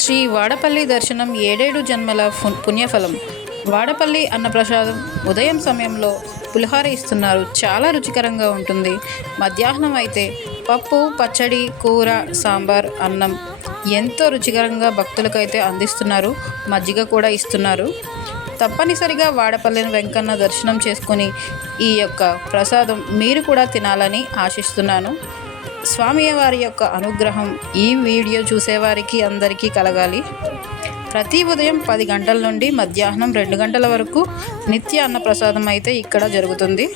శ్రీ వాడపల్లి దర్శనం ఏడేడు జన్మల పుణ్యఫలం. వాడపల్లి అన్నప్రసాదం ఉదయం సమయంలో పులిహోర ఇస్తున్నారు. చాలా రుచికరంగా ఉంటుంది. మధ్యాహ్నం అయితే పప్పు, పచ్చడి, కూర, సాంబార్, అన్నం ఎంతో రుచికరంగా భక్తులకైతే అందిస్తున్నారు. మజ్జిగ కూడా ఇస్తున్నారు. తప్పనిసరిగా వాడపల్లి వెంకన్న దర్శనం చేసుకొని ఈ యొక్క ప్రసాదం మీరు కూడా తినాలని ఆశిస్తున్నాను. స్వామివారి యొక్క అనుగ్రహం ఈ వీడియో చూసేవారికి అందరికీ కలగాలి. ప్రతి ఉదయం 10 గంటల నుండి మధ్యాహ్నం 2 గంటల వరకు నిత్య అన్నప్రసాదం అయితే ఇక్కడ జరుగుతుంది.